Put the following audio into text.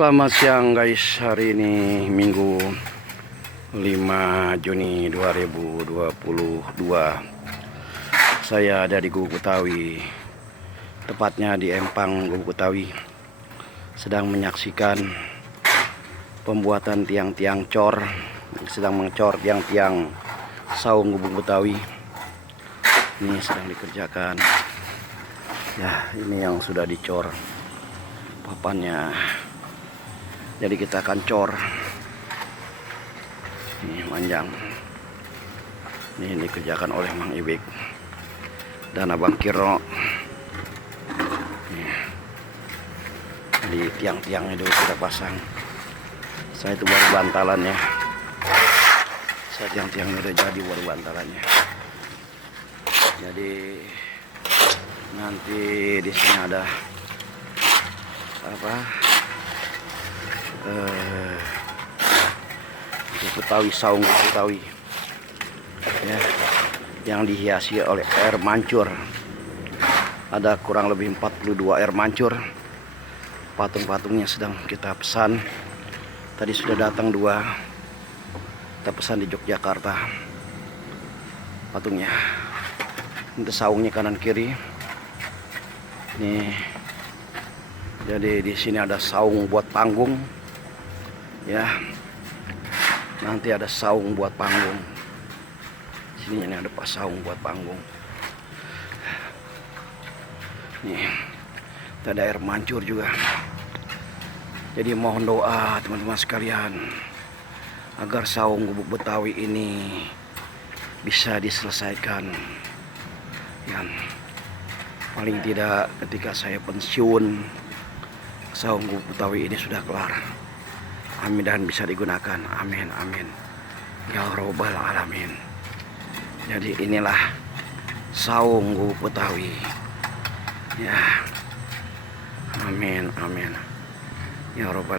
Selamat siang guys, hari ini Minggu 5 Juni 2022. Saya ada di Gubuk Betawi, tepatnya di Empang Gubuk Betawi, sedang menyaksikan pembuatan tiang-tiang cor, sedang mengcor tiang-tiang saung Gubuk Betawi. Ini sedang dikerjakan. Ya, ini yang sudah dicor papannya. Jadi kita akan cor. Ini panjang. Ini dikerjakan oleh Mang Ibik dan Abang Kiro. Di tiang-tiangnya dulu kita pasang. Saya itu baru bantalannya. Saya tiang-tiangnya udah jadi, baru bantalannya. Jadi nanti di sini ada Betawi, saung Betawi ya, yang dihiasi oleh air mancur. Ada kurang lebih 42 air mancur. Patung-patungnya sedang kita pesan. Tadi sudah datang 2. Kita pesan di Yogyakarta patungnya. Untuk saungnya kanan kiri. Nih. Jadi di sini ada saung buat panggung. Ya. Nanti ada saung buat panggung. Sini ini ada saung buat panggung. Nih, ada air mancur juga. Jadi mohon doa teman-teman sekalian agar saung Gubuk Betawi ini bisa diselesaikan. Yang paling tidak ketika saya pensiun, saung Gubuk Betawi ini sudah kelar. Amin, dan bisa digunakan. Amin, amin. Ya Rabbal Alamin. Jadi inilah saung Gubuk Betawi. Ya. Amin, amin. Ya Rabbal